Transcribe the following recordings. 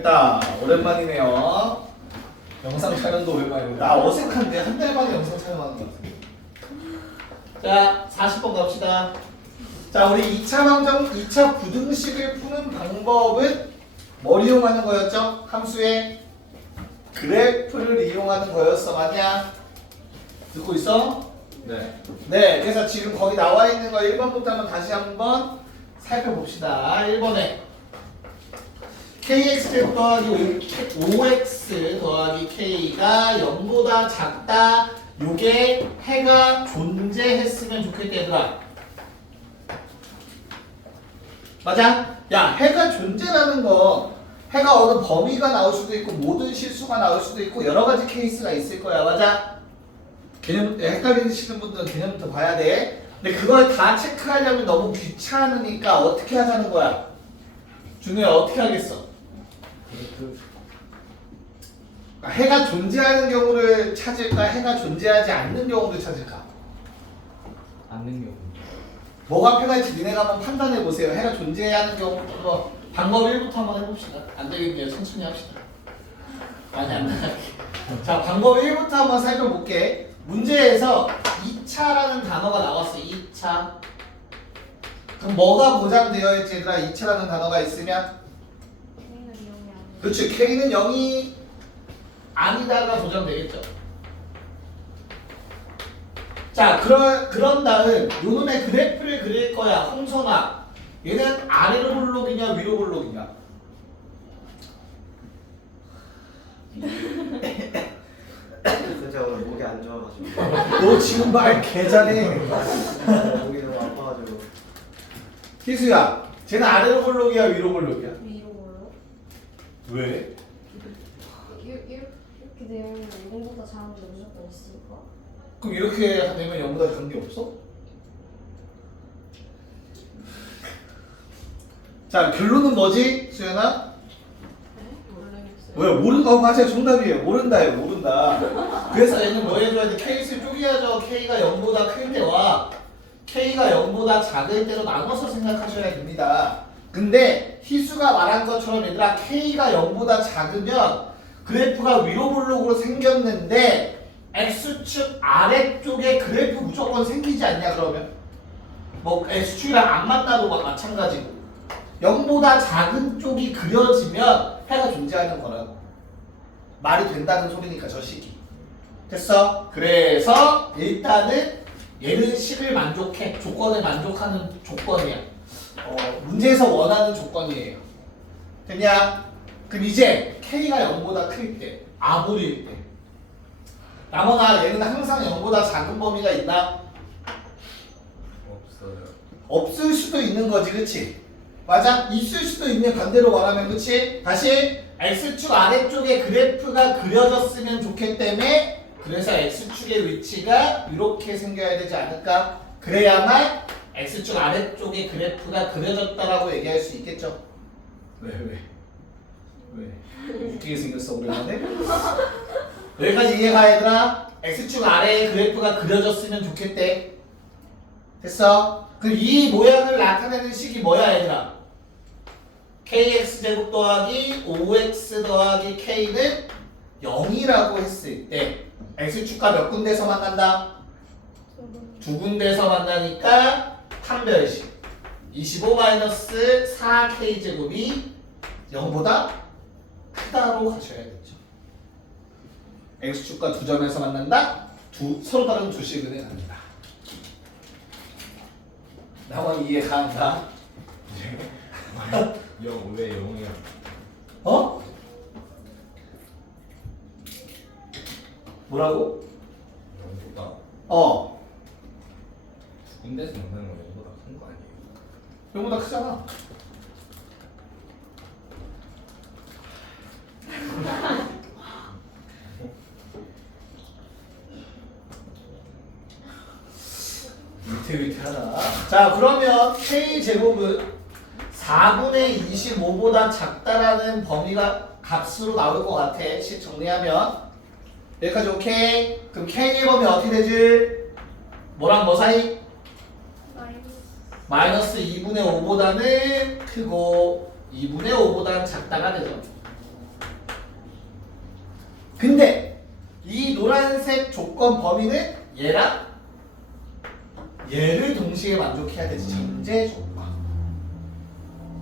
됐다. 오랜만이네요. 영상 촬영도 오랜만이고. 나 어색한데 한 달 만에 영상 촬영하는 것 같은데. 자, 40번 갑시다. 자, 우리 2차 방정, 2차 부등식을 푸는 방법은 뭘 이용하는 거였죠? 함수의 그래프를 이용하는 거였어. 맞냐? 듣고 있어? 네. 네, 그래서 지금 거기 나와 있는 거 1번부터 한번 다시 한번 살펴봅시다. 1번에 kx 더하기 5x 더하기 k가 0보다 작다. 요게 해가 존재했으면 좋겠다 얘들아. 맞아? 야, 해가 존재라는 거 해가 어느 범위가 나올 수도 있고 모든 실수가 나올 수도 있고 여러 가지 케이스가 있을 거야. 맞아? 개념 헷갈리시는 분들은 개념부터 봐야 돼. 근데 그걸 다 체크하려면 너무 귀찮으니까 어떻게 하자는 거야? 준우야, 어떻게 하겠어? 해가 존재하는 경우를 찾을까? 해가 존재하지 않는 경우를 찾을까? 않는 경우. 뭐가 편할지 니네가 한번 판단해 보세요. 해가 존재하는 경우 방법 1부터 한번 해봅시다. 안 되겠네요. 천천히 합시다. 많이 안 나갈게. 자, 방법 1부터 한번 살펴볼게. 문제에서 2차라는 단어가 나왔어. 2차. 그럼 뭐가 보장되어 있지 얘들아? 2차라는 단어가 있으면? 그렇지. K는 0이 아니다가 보장되겠죠. 자, 그런 다음 요놈의 그래프를 그릴 거야. 홍선아. 얘는 아래로 볼록이냐 위로 볼록이냐? 제가 오늘 목이 안 좋아가지고. 너 지금 말 개잘해. 목이 너무 아파가지고. 희수야, 쟤는 아래로 볼록이야 위로 볼록이야? 위로 올라? 왜? 이렇게 되면 0보다 작은 게 무조건 있으니까. 그럼 이렇게 되면 0보다 관계 없어? 자, 결론은 뭐지, 수연아? 모르겠어요. 왜 모른다? 맞아요, 정답이에요. 모른다예요, 모른다. 그래서 얘는 뭐 해줘야 돼? K수를 쪼개야죠. K가 0보다 클 때와 K가 0보다 작을 때로 나눠서 생각하셔야 됩니다. 근데 희수가 말한 것처럼 얘들아, K가 0보다 작으면 그래프가 위로 볼록으로 생겼는데 X축 아래쪽에 그래프 무조건 생기지 않냐 그러면? 뭐 X축이랑 안 만나도 마찬가지고 0보다 작은 쪽이 그려지면 해가 존재하는 거라고 말이 된다는 소리니까 저 식이 됐어? 그래서 일단은 얘는 식을 만족해 조건을 만족하는 조건이야 문제에서 원하는 조건이에요 됐냐? 그럼 이제 K가 0보다 클 때 아무리일 때 나머나 얘는 항상 0보다 작은 범위가 있나? 없어요. 없을 수도 있는 거지, 그치? 맞아? 있을 수도 있네, 반대로 말하면, 그치? 다시 X축 아래쪽에 그래프가 그려졌으면 좋겠다며 그래서 X축의 위치가 이렇게 생겨야 되지 않을까? 그래야만 X축 아래쪽에 그래프가 그려졌다라고 얘기할 수 있겠죠? 왜? 웃기게 생겼어, 오랜만에? 여기까지 이해가 얘들아? X축 아래에 그래프가 그려졌으면 좋겠대. 됐어? 그럼 이 모양을 나타내는 식이 뭐야 얘들아? kx제곱 더하기 5x 더하기 k는 0이라고 했을 때 X축과 몇 군데서 만난다? 두 군데서 만나니까 판별식 25-4k제곱이 0보다 크다로 가셔야겠죠. X축과 두 점에서 만난다? 서로 다른 두 시그널이 납니다. 나만 이해 가는가? 0, 왜 0이야? 어? 뭐라고? 0보다 어. 두 군데서 만나는 건 0보다 큰 거 아니에요? 0보다 크잖아. 위태위태하다. 자, 그러면 K제곱은 4분의 25보다 작다라는 범위가 값으로 나올 것 같아. 식 정리하면 여기까지 오케이? 그럼 K의 범위 어떻게 되지? 뭐랑 뭐 사이? 마이너스 2분의 5보다는 크고 2분의 5보다는 작다가 되죠. 근데 이 노란색 조건 범위는 얘랑 얘를 동시에 만족해야 되지. 전제 조건.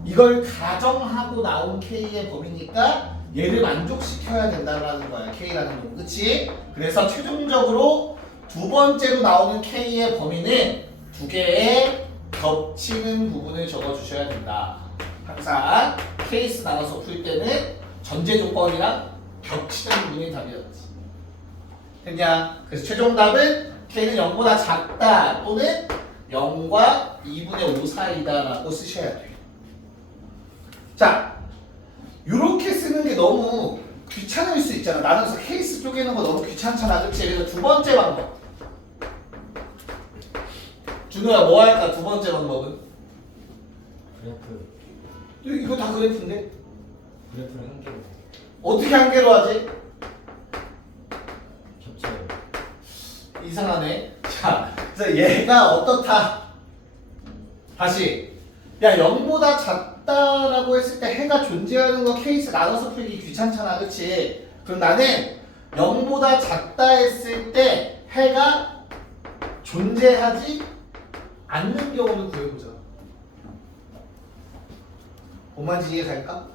이걸 가정하고 나온 K의 범위니까 얘를 만족시켜야 된다는 거야. K라는 건. 그치? 그래서 최종적으로 두 번째로 나오는 K의 범위는 두 개의 겹치는 부분을 적어주셔야 된다. 항상 케이스 나눠서 풀 때는 전제 조건이랑 겹치는 부분이 답이었지. 됐냐? 그래서 최종 답은 K는 0보다 작다 또는 0과 2분의 5 사이다 라고 쓰셔야 돼요. 자, 이렇게 쓰는 게 너무 귀찮을 수 있잖아. 나눠서 케이스 쪼개는 거 너무 귀찮잖아. 그치? 그래서 두 번째 방법. 준호야 뭐 할까? 두 번째 방법은? 그래프. 이거 다 그래프인데? 그래프를 한 개로 어떻게 한 개로 하지? 겹쳐요. 이상하네. 자, 그래서 얘가 어떻다? 다시. 야, 0보다 작다라고 했을 때 해가 존재하는 거 케이스 나눠서 풀기 귀찮잖아. 그치? 그럼 나는 0보다 작다 했을 때 해가 존재하지 않는 경우를 구해보자. 뭔 말인지 이해 갈까?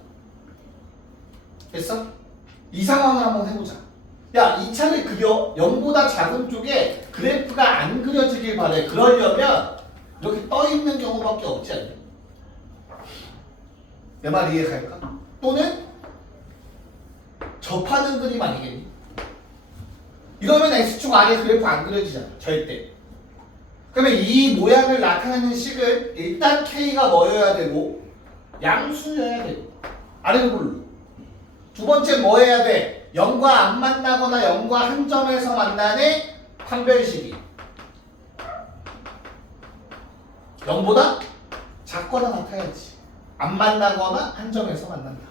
됐어? 이 상황을 한번 해보자. 야, 이 차를 그려. 0보다 작은 쪽에 그래프가 안 그려지길 바래. 그러려면 이렇게 떠 있는 경우밖에 없지 않냐? 내 말 이해 갈까? 또는 접하는 그림 아니겠니? 이러면 X축 아래 그래프 안 그려지잖아. 절대. 그러면 이 모양을 나타내는 식을 일단 K가 뭐여야 되고 양수여야 되고 아래로 볼로. 두 번째 뭐 해야 돼? 0과 안 만나거나 0과 한 점에서 만나는 판별식이 0보다 작거나 같아야지. 안 만나거나 한 점에서 만난다.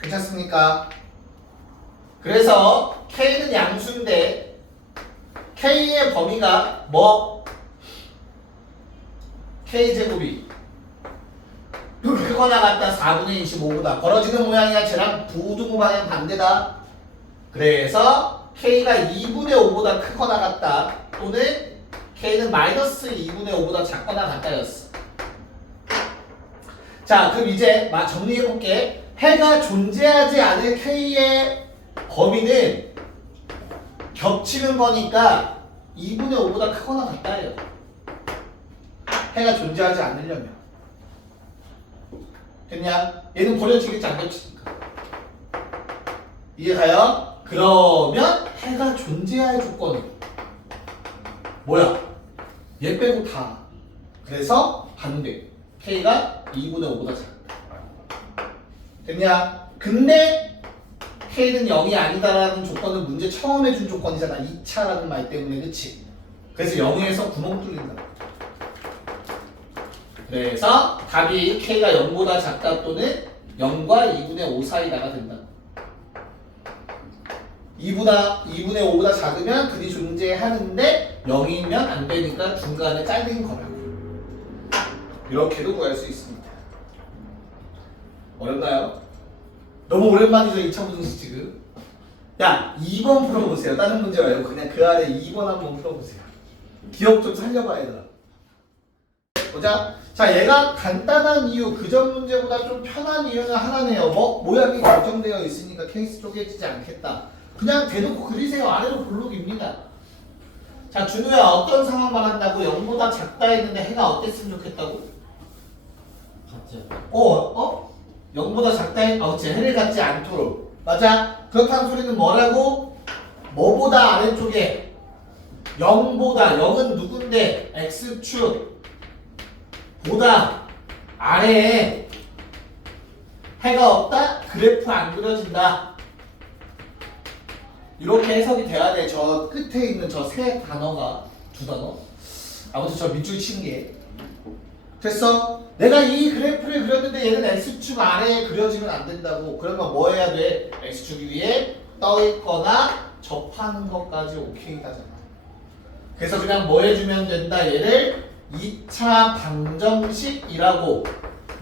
괜찮습니까? 그래서 K는 양수인데 K의 범위가 뭐? K제곱이 크거나 같다 4분의 25보다 벌어지는 모양이야. 쟤랑 부등호 방향 반대다. 그래서 K가 2분의 5보다 크거나 같다 또는 K는 마이너스 2분의 5보다 작거나 같다였어. 자, 그럼 이제 정리해볼게. 해가 존재하지 않을 K의 범위는 겹치는 거니까 2분의 5보다 크거나 같다예요. 해가 존재하지 않으려면. 됐냐? 얘는 버려지겠지 안 겹치니까. 이해가요? 그러면 해가 존재할 조건은 뭐야? 얘 빼고 다. 그래서 반대. K가 2분의 5보다 작다. 됐냐? 근데 K는 0이 아니다라는 조건은 문제 처음 해준 조건이잖아. 2차라는 말 때문에. 그치? 그래서 0에서 구멍 뚫린다. 그래서 답이 K가 0보다 작다 또는 0과 2분의 5 사이다가 된다. 2분의 5보다 작으면 그리 존재하는데 0이면 안 되니까 중간에 잘린 거라고. 이렇게도 구할 수 있습니다. 어렵나요? 너무 오랜만이죠 2차 부등식 지금. 야 2번 풀어보세요. 다른 문제 말고 그냥 그 아래 2번 한번 풀어보세요. 기억 좀 살려봐 얘들아. 보자. 자, 얘가 간단한 이유, 그전 문제보다 좀 편한 이유는 하나네요. 모양이 결정되어 있으니까 케이스 쪼개지지 않겠다. 그냥 대놓고 그리세요. 아래로 볼록입니다. 자, 준우야 어떤 상황 말한다고? 0보다 작다 했는데 해가 어땠으면 좋겠다고? 같죠. 0보다 작다 그치. 해를 갖지 않도록. 맞아? 그렇다는 소리는 뭐라고? 뭐보다 아래쪽에 0보다 0은 누군데? X축 보다 아래에 해가 없다? 그래프 안 그려진다. 이렇게 해석이 돼야 돼. 저 끝에 있는 저 세 단어가 두 단어. 아무튼 저 밑줄 친 게. 됐어? 내가 이 그래프를 그렸는데 얘는 X축 아래에 그려지면 안 된다고. 그러면 뭐 해야 돼? X축 위에 떠 있거나 접하는 것까지 오케이다잖아. 그래서 그냥 뭐 해주면 된다? 얘를 2차 방정식이라고.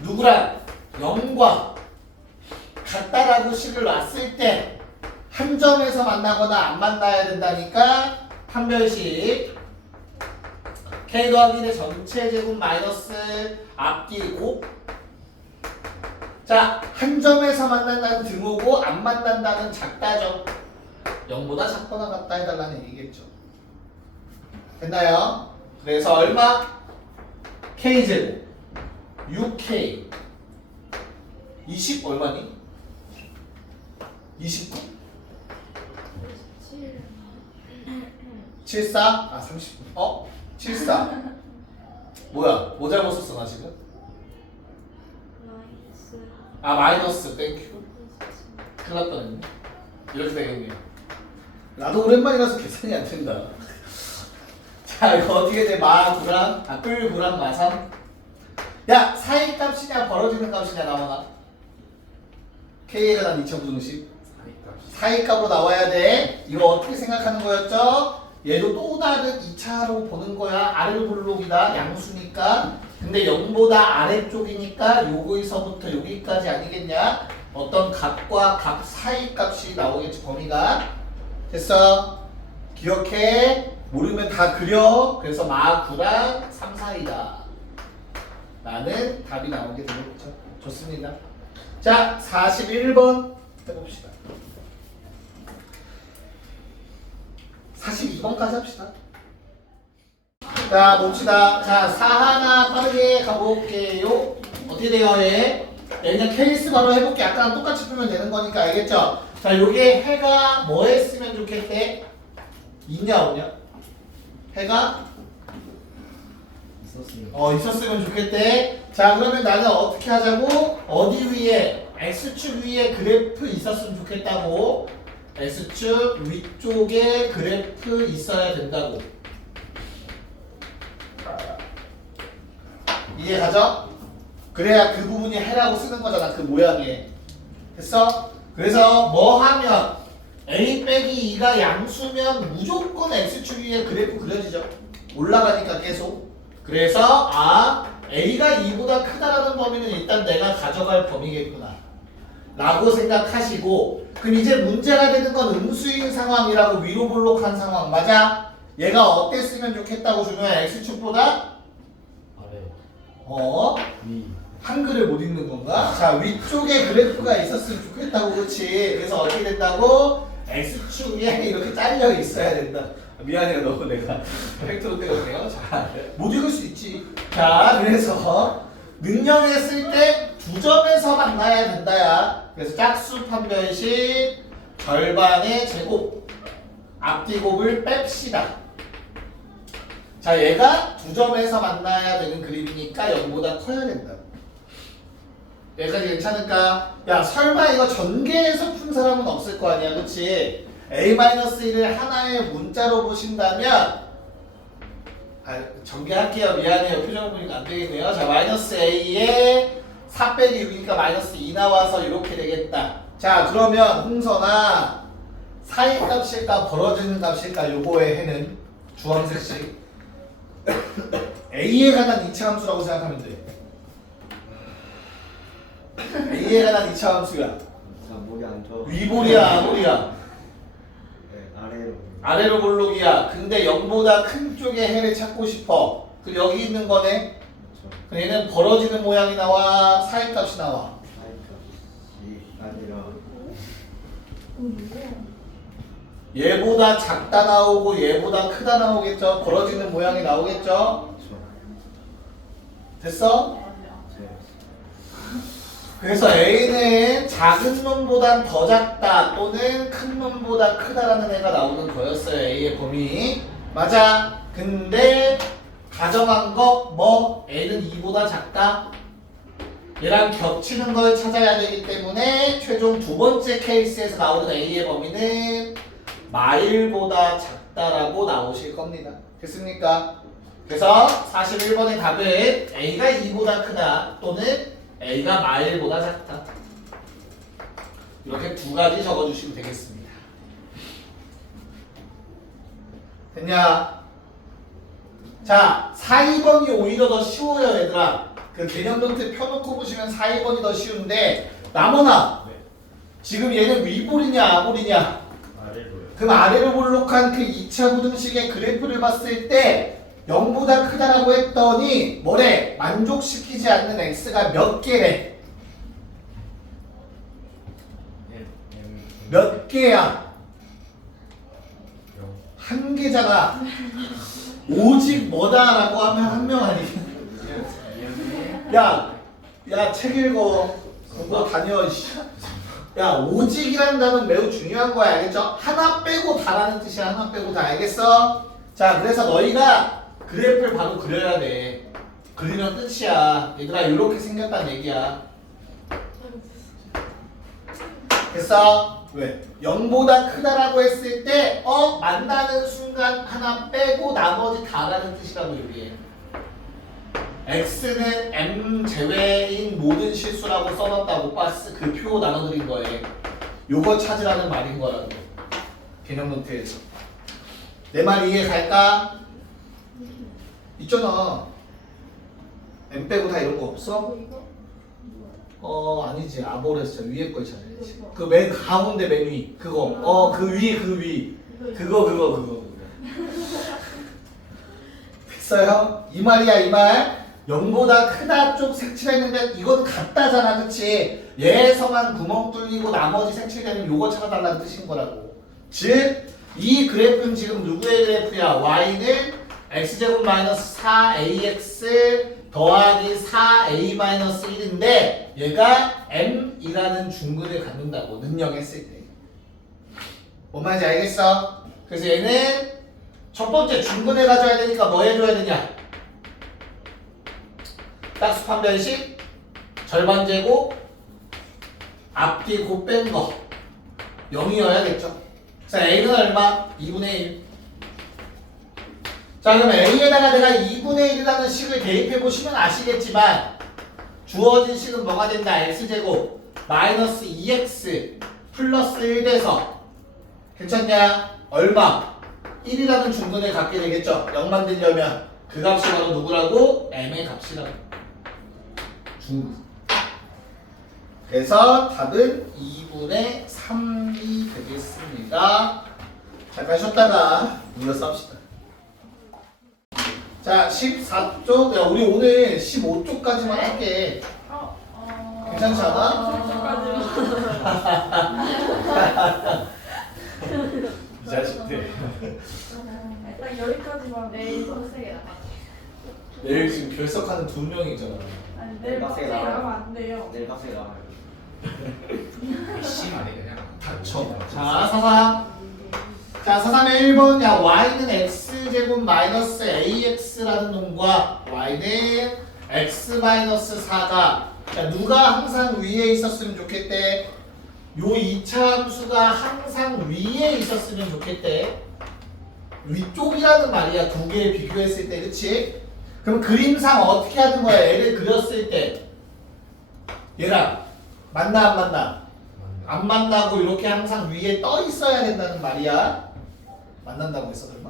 누구랑? 0과 같다라고 식을 놨을 때 한 점에서 만나거나 안 만나야 된다니까 판별식 k 더하기 1의 전체 제곱 마이너스 앞뒤 곱. 자, 한 점에서 만난다는 등호고 안 만난다는 작다죠. 0보다 작거나 같다 해달라는 얘기겠죠. 됐나요? 그래서 얼마? k제곱 6k 20 얼마니? 29? 74? 아 39. 74. 뭐야? 뭐 잘못 썼어 나 지금? 아 마이너스 땡큐. 큰일 날 뻔했네. 이렇게 되겠네요. 나도 오랜만이라서 계산이 안 된다. 자 이거 어떻게 돼? 마구랑 뿔구랑 마삼. 야 사이 값이냐 벌어지는 값이냐 나와나? K가 난 2,9등식 사이 값으로 나와야 돼. 이거 어떻게 생각하는 거였죠? 얘도 또 다른 2차로 보는 거야. 아래 블록이다. 양수니까. 근데 0보다 아래쪽이니까 요거에서부터 여기까지 아니겠냐? 어떤 값과 값 사이 값이 나오겠지 범위가. 됐어? 기억해. 모르면 다 그려. 그래서 마9랑 3 사이다. 라는 답이 나오게 되겠죠. 좋습니다. 자 41번 해봅시다. 42번까지 합시다. 자 봅시다. 자 4 하나 빠르게 가볼게요. 어떻게 돼요 얘? 그냥 케이스 바로 해볼게. 아까랑 똑같이 풀면 되는 거니까 알겠죠? 자 요게 해가 뭐 했으면 좋겠대? 있냐 없냐? 해가 있었으면 좋겠대. 자 그러면 나는 어떻게 하자고? 어디 위에? X축 위에 그래프 있었으면 좋겠다고. X축 위쪽에 그래프 있어야 된다고. 이해가죠? 그래야 그 부분이 해라고 쓰는 거잖아. 그 모양에. 됐어? 그래서 뭐 하면 A 빼기 2가 양수면 무조건 X축 위에 그래프 그려지죠. 올라가니까 계속. 그래서 A가 2보다 크다라는 범위는 일단 내가 가져갈 범위겠구나 라고 생각하시고, 그럼 이제 문제가 되는 건 음수인 상황이라고 위로 볼록한 상황. 맞아? 얘가 어땠으면 좋겠다고 주면 X축보다 한글을 못 읽는 건가? 자 위쪽에 그래프가 있었으면 좋겠다고. 그렇지? 그래서 어떻게 된다고? X축 위에 이렇게 잘려 있어야 된다. 미안해요 너무 내가 팩트로 때렸네요. 자, 못 읽을 수 있지. 자 그래서 능력했을 때 두 점에서 만나야 된다야. 그래서 짝수 판별식 절반의 제곱 앞뒤 곱을 뺍시다. 자 얘가 두 점에서 만나야 되는 그림이니까 0보다 커야 된다. 여기까지 괜찮을까? 야 설마 이거 전개해서 푼 사람은 없을 거 아니야, 그치? A-1을 하나의 문자로 보신다면 전개할게요. 미안해요. 표정 보니까 안 되겠네요. 자 마이너스 A에 4 빼기 6이니까 마이너스 2 나와서 이렇게 되겠다. 자 그러면 홍선아 사이 값일까 벌어지는 값일까? 요거의 해는 주황색식 A에 관한 2차 함수라고 생각하면 돼. A에 관한 2차 함수야. 목이 안 좋아. 위볼이야 아볼이야? 네, 아래로. 아래로 볼록이야. 근데 0보다 큰 쪽의 해를 찾고 싶어. 그 여기 있는 거네. 그렇죠. 그럼 얘는 벌어지는 모양이 나와 사이 값이 나와? 사이값이 아니라 얘보다 작다 나오고 얘보다 크다 나오겠죠. 벌어지는 모양이 나오겠죠. 그렇죠. 됐어? 네. 그래서 A는 작은 놈보단 더 작다 또는 큰 놈보다 크다라는 애가 나오는 거였어요. A의 범위. 맞아. 근데 가정한 거 뭐? A는 2보다 작다. 얘랑 겹치는 걸 찾아야 되기 때문에 최종 두 번째 케이스에서 나오는 A의 범위는 마일보다 작다라고 나오실 겁니다. 됐습니까? 그래서 41번의 답은 A가 2보다 크다 또는 A가 마일보다 작다. 이렇게 두 가지 적어주시면 되겠습니다. 됐냐? 자, 4,2번이 오히려 더 쉬워요, 얘들아. 그 개념 노트 펴놓고 보시면 4,2번이 더 쉬운데, 남원아, 지금 얘는 위볼이냐, 아볼이냐? 그럼 아래로 볼록한 그 2차 부등식의 그래프를 봤을 때 0보다 크다라고 했더니 뭐래? 만족시키지 않는 x가 몇 개래? 몇 개야? 한 개잖아. 오직 뭐다라고 하면 한 명 아니겠냐? 야, 책 읽어. 공부 다녀. 씨. 야, 오직이라는 단어는 매우 중요한 거야. 알겠죠? 하나 빼고 다라는 뜻이야. 하나 빼고 다. 알겠어? 자, 그래서 너희가 그래프를 바로 그려야 돼. 그리면 끝이야. 얘들아, 이렇게 생겼다는 얘기야. 됐어? 왜? 0보다 크다라고 했을 때 만나는 순간 하나 빼고 나머지 다라는 뜻이라고 얘기해. x는 m 제외인 모든 실수라고 써놨다고 박스 그 표 나눠드린 거에 요거 찾으라는 말인 거라고. 개념 노트에서. 내 말 이해 갈까? 있잖아. m 빼고 다 이런 거 없어? 아니지. 아보레스 위에 거 있잖아. 그 맨 가운데 맨 위. 그거. 그 위. 그거. 됐어요? 이 말이야, 이 말. 0보다 크다 쪽 색칠했는데 이건 같다잖아, 그치? 얘에서만 구멍 뚫리고 나머지 색칠되면 요거 찾아달라는 뜻인 거라고. 즉, 이 그래프는 지금 누구의 그래프야? y는 x제곱 마이너스 4ax 더하기 4a 마이너스 1인데 얘가 m이라는 중근을 갖는다고 능력했을 때. 뭔 말인지 알겠어? 그래서 얘는 첫 번째 중근을 가져야 되니까 뭐 해줘야 되냐? 딱수판 변식, 절반 제곱, 앞뒤 곱 뺀 거 0이어야겠죠. 자, a는 얼마? 2분의 1. 자, 그럼 a에다가 내가 2분의 1이라는 식을 대입해 보시면 아시겠지만 주어진 식은 뭐가 된다? x제곱 마이너스 2x 플러스 1돼서 괜찮냐? 얼마? 1이라는 중근을 갖게 되겠죠. 0 만들려면 그 값이 바로 누구라고? m의 값이라고. 중근. 그래서 답은 2분의 3이 되겠습니다. 잠깐 쉬었다가 이어서 합시다. 자, 14쪽. 야, 우리 오늘 15쪽까지만 할게. 괜찮지 않아? 이 자식들. 딱 여기까지만 내일 빡세게 나가. 내일 지금 결석하는 2명이잖아. 아니 내일 빡세게 나가면 안 돼요. 내일 빡세게 나가요. 씨 아니 그냥 닥쳐. 자, 사삼. 자, 사삼의 1번. 야, y는 x제곱 마이너스 ax라는 놈과 y는 x 마이너스 4가 자, 누가 항상 위에 있었으면 좋겠대? 요 2차 함수가 항상 위에 있었으면 좋겠대. 위쪽이라는 말이야. 두 개 비교했을 때, 그치? 그럼 그림상 어떻게 하는 거야? 애를 그렸을 때 얘랑 만나 안 만나? 안 만나고 이렇게 항상 위에 떠 있어야 된다는 말이야. 만난다고 했어, 설마?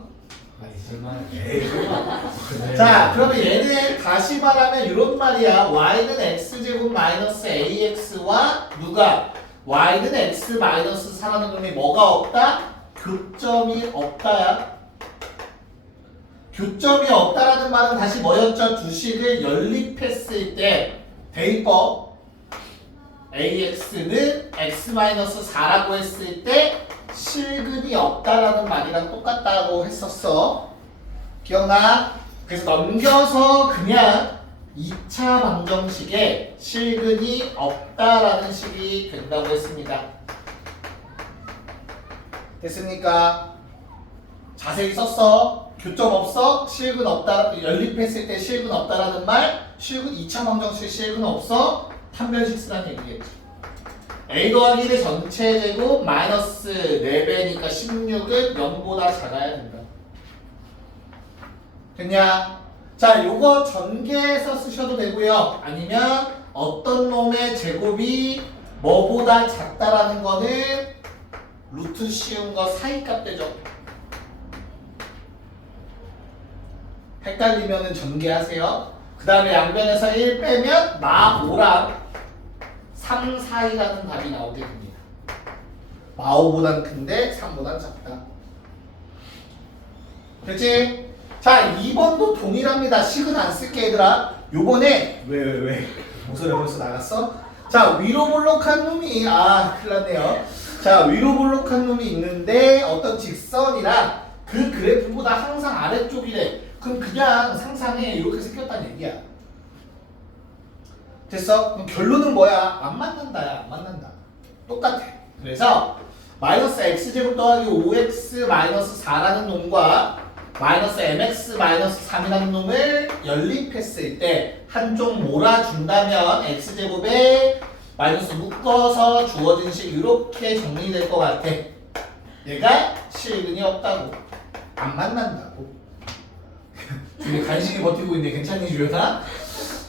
아니 설마. 에이, 설마. 자, 그러면 얘는 다시 말하면 이런 말이야. y는 x제곱 마이너스 ax와 누가? y는 x 마이너스 4라는 놈이 뭐가 없다? 교점이 없다야. 교점이 없다라는 말은 다시 뭐였죠? 두 식을 연립했을 때 대입법 ax는 x-4라고 했을 때 실근이 없다라는 말이랑 똑같다고 했었어. 기억나? 그래서 넘겨서 그냥 2차 방정식에 실근이 없다라는 식이 된다고 했습니다. 됐습니까? 자세히 썼어. 교점 없어? 실근 없다. 연립했을 때 실근 없다라는 말. 실근 2차 방정식 실근 없어? 판별식 쓰라는 얘기겠지. a 더하기 1의 전체 제곱 마이너스 4배니까 16은 0보다 작아야 된다. 됐냐? 자, 요거 전개해서 쓰셔도 되고요. 아니면 어떤 놈의 제곱이 뭐보다 작다라는 거는 루트 씌운 거 사이값 되죠. 헷갈리면은 전개하세요. 그 다음에 양변에서 1 빼면 마 5랑 3, 4이라는 답이 나오게 됩니다. 마오보단 큰데 3보단 작다. 됐지? 자 2번도 동일합니다. 식은 안 쓸게 얘들아. 요번에 왜 목소리 벌써 나갔어? 자 위로 볼록한 놈이 큰일 났네요. 자 위로 볼록한 놈이 있는데 어떤 직선이랑 그 그래프보다 항상 아래쪽이래. 그럼 그냥 상상해. 이렇게 생겼다는 얘기야. 됐어? 그럼 결론은 뭐야? 안 만난다야. 안 만난다. 똑같아. 그래서 마이너스 x제곱 더하기 5x 마이너스 4라는 놈과 마이너스 mx 마이너스 3이라는 놈을 연립했을 때 한쪽 몰아준다면 x제곱에 마이너스 묶어서 주어진 식 이렇게 정리될 것 같아. 얘가 실근이 없다고. 안 만난다고. 되게 간신히 버티고 있네. 괜찮니 주연아?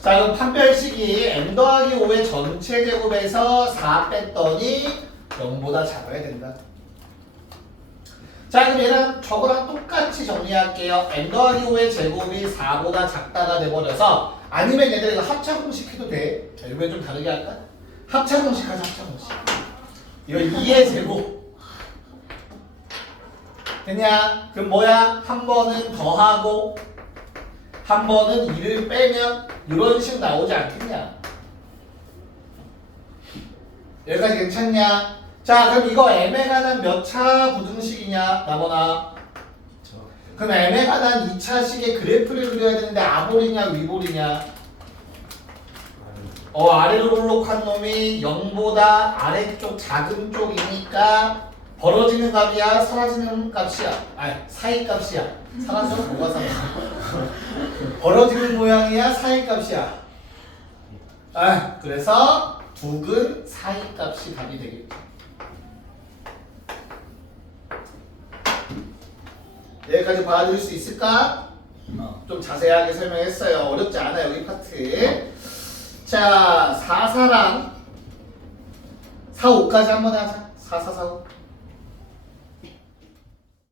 자 그럼 판별식이 m 더하기 5의 전체 제곱에서 4 뺐더니 0보다 작아야 된다. 자 그럼 얘랑 저거랑 똑같이 정리할게요. m 더하기 5의 제곱이 4보다 작다가 돼버려서 아니면 얘들 이거 합차공식 해도 돼. 자, 이번엔 좀 다르게 할까? 합차공식 하자. 합차공식. 이거 2의 제곱 됐냐? 그럼 뭐야? 한 번은 더하고 한 번은 2를 빼면 이런 식 나오지 않겠냐? 여기까지 괜찮냐? 자 그럼 이거 m에 관한 몇 차 부등식이냐 나보나? 그럼 m에 관한 2차식의 그래프를 그려야 되는데 아볼이냐 위볼이냐? 아래로 볼록한 놈이 0보다 아래쪽 작은 쪽이니까 벌어지는 값이야 사라지는 값이야? 사이 값이야. 사라지면 뭐가 사라져? 벌어지는 모양이야 사이 값이야? 그래서 두근 사이 값이 답이 되겠죠. 여기까지 봐줄 수 있을까? 좀 자세하게 설명했어요. 어렵지 않아 여기 파트. 자 4, 4랑 4, 5까지 한번 하자. 4, 4, 4, 5.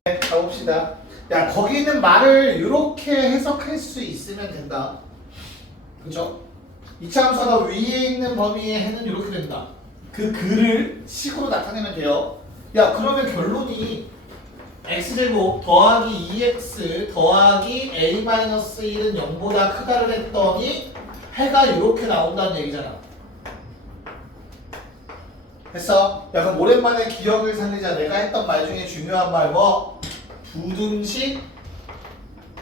네, 가봅시다. 야 거기 있는 말을 이렇게 해석할 수 있으면 된다. 그쵸? 2차 함수가 위에 있는 범위의 해는 이렇게 된다. 그 글을 식으로 나타내면 돼요. 야 그러면 결론이 x제곱 더하기 2x 더하기 a-1은 0보다 크다를 했더니 해가 이렇게 나온다는 얘기잖아. 됐어? 야 그럼 오랜만에 기억을 살리자. 내가 했던 말 중에 중요한 말 뭐? 부등식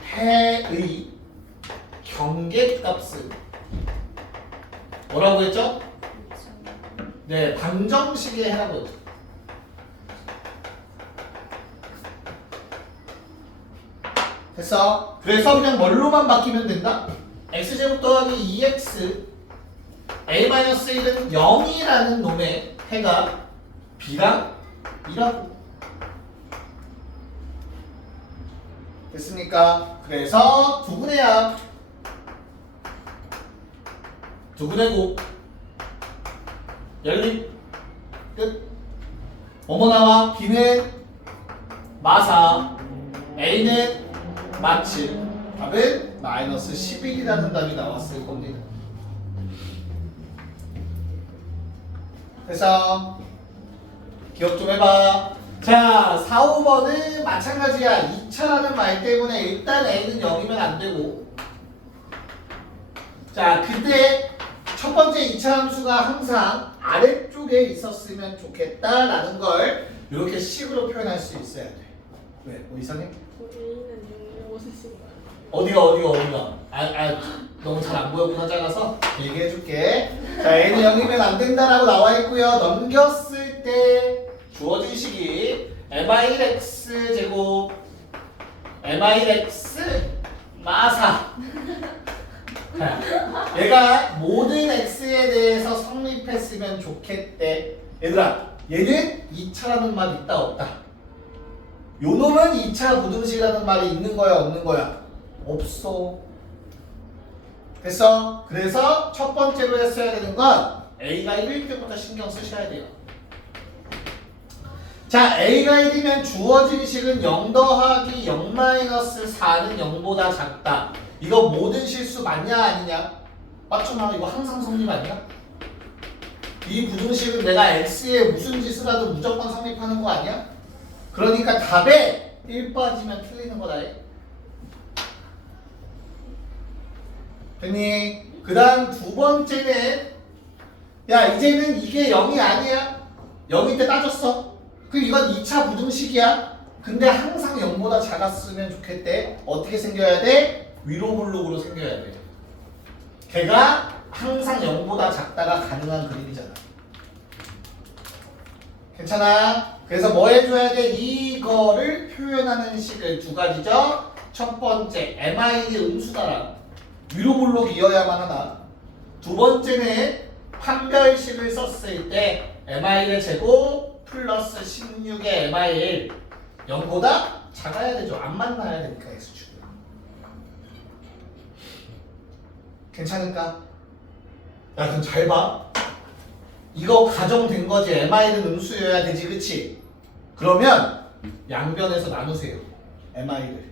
해의 경계값을 뭐라고 했죠? 네, 방정식의 해라고 했죠. 됐어? 그래서 그냥 뭘로만 바뀌면 된다? x제곱 더하기 2x a-1은 0이라는 놈의 해가 b랑 2라고. 됐습니까? 그래서 두분의 합 두분의 곱 연립 끝. 뭐뭐 나와? b는 마사 a는 마칠. 답은 마이너스 11이라는 답이 나왔을 겁니다. 그래서 기억 좀 해봐. 자 4, 5번은 마찬가지야. 2차라는 말 때문에 일단 a는 0이면 안 되고, 자 그때 첫 번째 2차 함수가 항상 아래쪽에 있었으면 좋겠다라는 걸 이렇게 식으로 표현할 수 있어야 돼. 왜? 뭐 이상해? A는 6, 5, 10. 어디가? 너무 잘 안 보였구나. 작아서 길게 해줄게. 자 a는 0이면 안 된다라고 나와 있고요. 넘겼을 때 주어진 식이 mi1x 제곱 mi1x 마사. 얘가 모든 x에 대해서 성립했으면 좋겠대. 얘들아 얘는 2차라는 말이 있다 없다? 요 놈은 2차 부등식이라는 말이 있는 거야 없는 거야? 없어. 됐어? 그래서 첫 번째로 했어야 되는 건 a가 1일 때부터 신경 쓰셔야 돼요. 자 a가 1이면 주어진 식은 0 더하기 0-4는 0보다 작다. 이거 모든 실수 맞냐 아니냐? 맞잖아. 이거 항상 성립 아니야? 이 부등식은 내가 x에 무슨 짓을 하든 무조건 성립하는 거 아니야? 그러니까 답에 1 빠지면 틀리는 거다. 됐니? 그 다음 두 번째는 야 이제는 이게 0이 아니야. 0일 때 따졌어. 그럼 이건 2차 부등식이야. 근데 항상 0보다 작았으면 좋겠대. 어떻게 생겨야 돼? 위로 블록으로 생겨야 돼. 걔가 항상 0보다 작다가 가능한 그림이잖아. 괜찮아? 그래서 뭐 해줘야 돼? 이거를 표현하는 식을 두 가지죠. 첫 번째 MI의 음수다라. 위로 블록이어야만 하나. 두 번째는 판별식을 썼을 때 MI의 제곱 플러스 16의 MI의 0보다 작아야 되죠. 안 만나야 되니까 X축. 괜찮을까? 야 그럼 잘 봐. 이거 가정된 거지. MI는 음수여야 되지, 그치? 그러면 양변에서 나누세요. MI를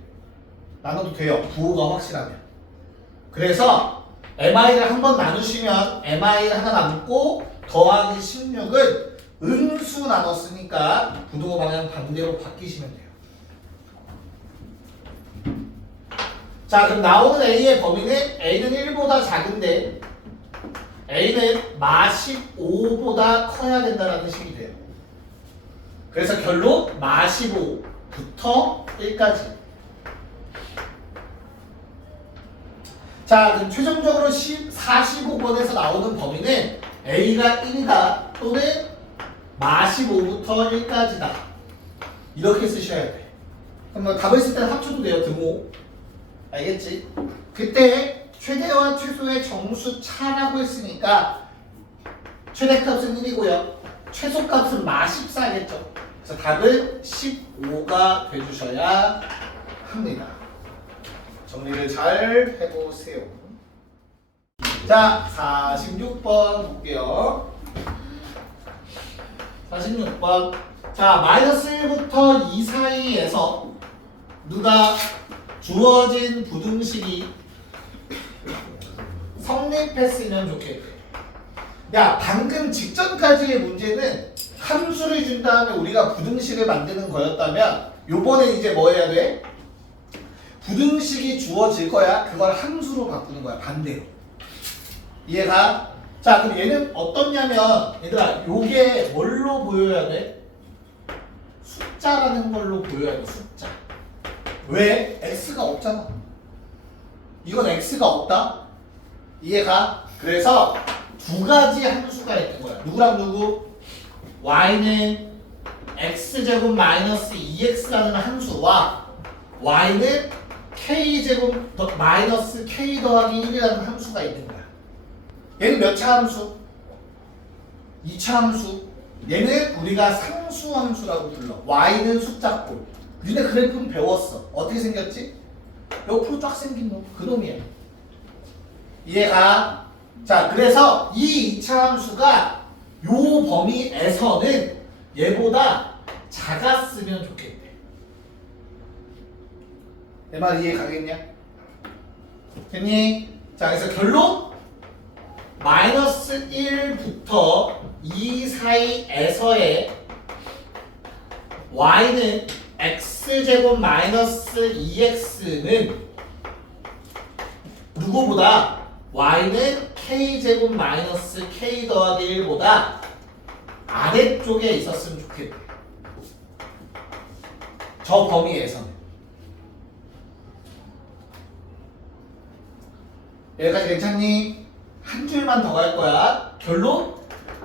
나눠도 돼요. 부호가 확실하면. 그래서 MI를 한번 나누시면 MI를 하나 남고 더하기 16은 음수 나눴으니까 부등호 방향 반대로 바뀌시면 돼요. 자 그럼 나오는 A의 범위는 A는 1보다 작은데 A는 마 15보다 커야 된다는 식이 돼요. 그래서 결론 마 15부터 1까지. 자 그럼 최종적으로 45번에서 나오는 범위는 A가 1이다 또는 마 15부터 1까지다. 이렇게 쓰셔야 돼. 그럼 뭐 답을 쓸 때는 합쳐도 돼요. 등호. 알겠지? 그때 최대와 최소의 정수 차라고 했으니까 최대값은 1이고요. 최소값은 마 14겠죠. 그래서 답은 15가 돼주셔야 합니다. 정리를 잘 해보세요. 자, 46번 볼게요. 46번. 자, 마이너스 1부터 2 사이에서 누가 주어진 부등식이 성립했으면 좋겠대. 야, 방금 직전까지의 문제는 함수를 준 다음에 우리가 부등식을 만드는 거였다면 요번에 이제 뭐 해야 돼? 부등식이 주어질 거야. 그걸 함수로 바꾸는 거야. 반대로. 이해가? 자, 그럼 얘는 어떻냐면 얘들아, 요게 뭘로 보여야 돼? 숫자라는 걸로 보여야 돼. 숫자. 왜? x가 없잖아. 이건 x가 없다. 이해가? 그래서 두 가지 함수가 있는 거야. 누구랑 누구? y는 x제곱 마이너스 2x라는 함수와 y는 k제곱 마이너스 k 더하기 1이라는 함수가 있는 거야. 얘는 몇 차 함수? 2차 함수. 얘는 우리가 상수 함수라고 불러. y는 숫자꼴. 니네 그래프는 배웠어. 어떻게 생겼지? 옆으로 쫙 생긴 놈. 그 놈이야. 이해가? 자, 그래서 이 2차 함수가 요 범위에서는 얘보다 작았으면 좋겠대. 내 말 이해 가겠냐? 됐니? 자, 그래서 결론 마이너스 1부터 2 사이에서의 y는 x제곱 마이너스 2x는 누구보다 y는 k제곱 마이너스 k 더하기 1보다 아래쪽에 있었으면 좋겠대. 저 범위에서는. 여기까지 괜찮니? 한 줄만 더 갈 거야. 결론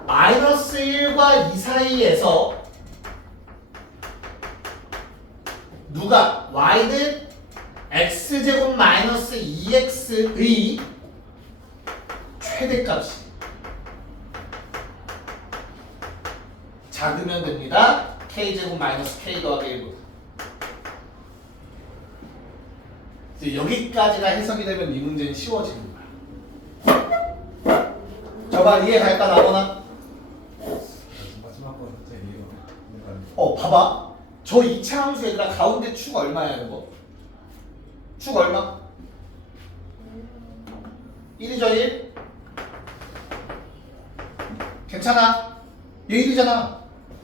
마이너스 1과 2 사이에서 누가 y는 x제곱 마이너스 2x의 최대값이 작으면 됩니다. k제곱 마이너스 k 더하기 1보다. 이제 여기까지가 해석이 되면 이 문제는 쉬워지는 거야. 저말 이해 갈까 나거나? 마지막 건 진짜 이해가 봐봐. 저 2차 함수 얘들아 가운데 축 얼마야 이거? 축 얼마? 1이죠 1? 괜찮아? 괜찮아. 얘 1이잖아.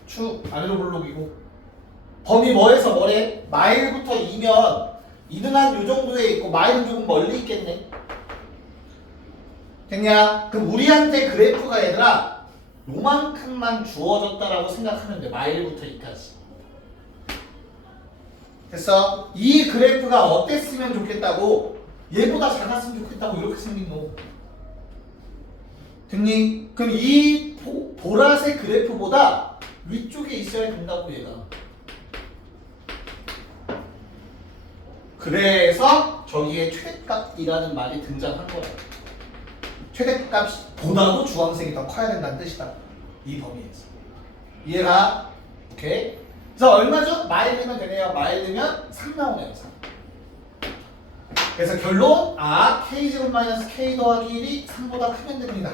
축 아래로 블록이고. 범위 뭐에서 뭐래? 마일부터 2면 2는 한 요 정도에 있고 마일은 조금 멀리 있겠네. 됐냐? 그럼 우리한테 그래프가 얘들아 요만큼만 주어졌다라고 생각하면 돼. 마일부터 2까지. 됐어? 이 그래프가 어땠으면 좋겠다고? 얘보다 작았으면 좋겠다고 이렇게 생긴 거. 됐니? 그럼 이 보라색 그래프보다 위쪽에 있어야 된다고 얘가. 그래서 저기에 최대값이라는 말이 등장한 거야. 최대값보다도 주황색이 더 커야 된다는 뜻이다. 이 범위에서. 이해가? 오케이? 그래서 얼마죠? 마일 넣으면 되네요. 마일 넣으면 3 나오네요. 3. 그래서 결론 k제곱 마이너스 k 더하기 1이 3보다 크면 됩니다.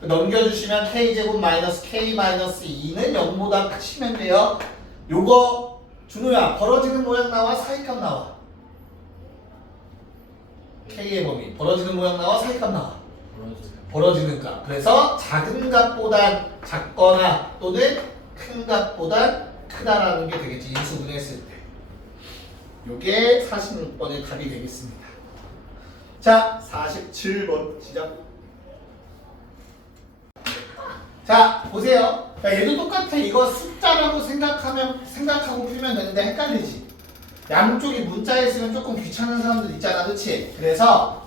넘겨주시면 k제곱 마이너스 k 마이너스 2는 0보다 크시면 돼요. 요거 준호야 벌어지는 모양 나와 사이값 나와. k의 범위 벌어지는 모양 나와 사이값 나와. 벌어지는 값. 그래서 작은 값보단 작거나 또는 큰 값보단 크다라는 게 되겠지. 인수분해했을 때. 요게 46번의 답이 되겠습니다. 자, 47번 시작. 자, 보세요. 자, 얘도 똑같아. 이거 숫자라고 생각하고 풀면 되는데 헷갈리지. 양쪽이 문자에 쓰면 조금 귀찮은 사람들 있잖아, 그렇지? 그래서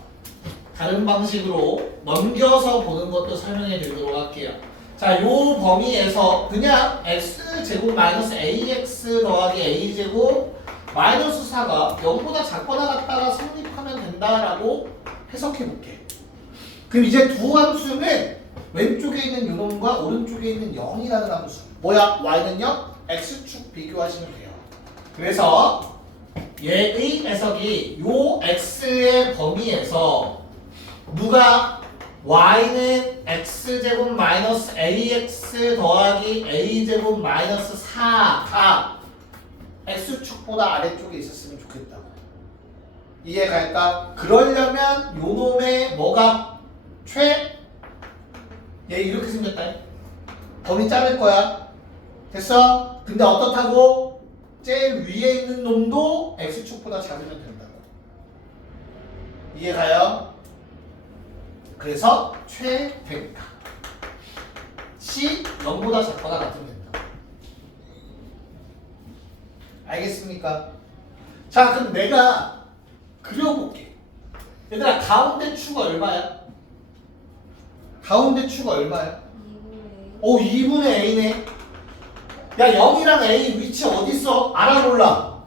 다른 방식으로 넘겨서 보는 것도 설명해 드리도록 할게요. 자, 요 범위에서 그냥 x제곱 마이너스 ax 더하기 a제곱 마이너스 4가 0보다 작거나 같다가 성립하면 된다라고 해석해 볼게. 그럼 이제 두 함수는 왼쪽에 있는 요놈과 오른쪽에 있는 0이라는 함수. 뭐야? y는 0, x축 비교하시면 돼요. 그래서 얘의 해석이 요 x의 범위에서 누가 y는 x제곱 마이너스 ax 더하기 a제곱 마이너스 4가 x축보다 아래쪽에 있었으면 좋겠다고. 이해갈까? 그러려면 요놈의 뭐가 얘 이렇게 생겼다. 범위 자를 거야. 됐어? 근데 어떻다고? 제일 위에 있는 놈도 x축보다 작으면 된다고. 이해가요? 그래서 최대값이 0보다 작거나 같으면 된다. 알겠습니까? 자, 그럼 내가 그려볼게. 얘들아, 가운데 축 얼마야? 가운데 축 얼마야? 2분의 A네. 야, 0이랑 A 위치 어딨어? 알아 몰라?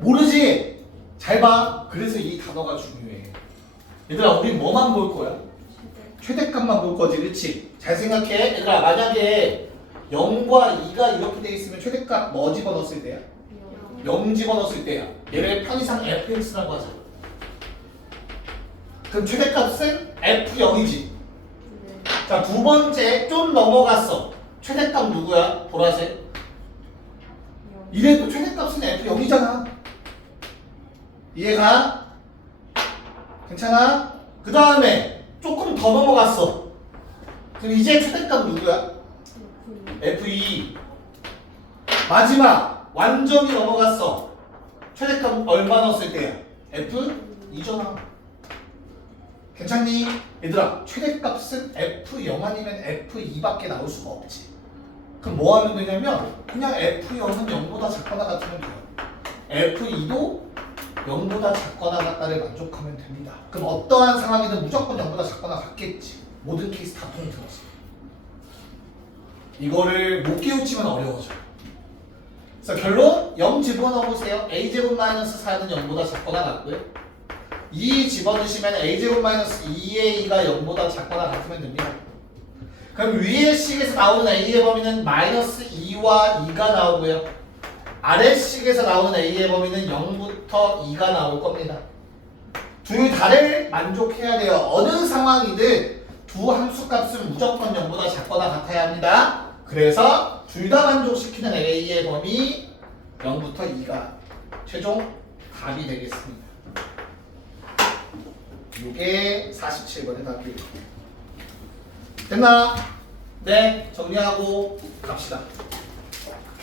모르지? 잘 봐. 그래서 이 단어가 중요해. 얘들아, 우린 뭐만 볼 거야? 최대값만 볼 거지, 그렇지? 잘 생각해. 얘들아, 만약에 0과 2가 이렇게 돼 있으면 최대값 뭐 집어넣었을 때야? 0 집어넣었을 때야. 얘를 편의상 fx라고 하자. 그럼 최대값은 f0이지. 자, 두 번째 좀 넘어갔어. 최대값 누구야? 보라색. 이래도 최대값은 f0이잖아. 이해가? 괜찮아? 그 다음에 조금 더 넘어갔어. 그럼 이제 최대값 누구야? f2. 마지막 완전히 넘어갔어. 최대값 얼마 넣었을 때야? f2잖아. 괜찮니? 얘들아, 최대값은 f0 아니면 f2밖에 나올 수가 없지. 그럼 뭐 하면 되냐면 그냥 f0은 0보다 작거나 같으면 돼요. f2도 0보다 작거나 같다를 만족하면 됩니다. 그럼 어떠한 상황이든 무조건 0보다 작거나 같겠지. 모든 케이스 다 통틀어서. 이거를 못 깨우치면 어려워져. 그래서 결론 0 집어넣어보세요. a제곱 마이너스 4는 0보다 작거나 같고요. 2 집어넣으시면 a제곱 마이너스 2의 2가 0보다 작거나 같으면 됩니다. 그럼 위의 식에서 나오는 a의 범위는 마이너스 2와 2가 나오고요. 아래 식에서 나오는 a의 범위는 0부터 2가 나올 겁니다. 둘 다를 만족해야 돼요. 어느 상황이든 두 함수 값은 무조건 0보다 작거나 같아야 합니다. 그래서 둘 다 만족시키는 a의 범위 0부터 2가 최종 답이 되겠습니다. 이게 47번의 답이에요. 됐나? 네, 정리하고 갑시다.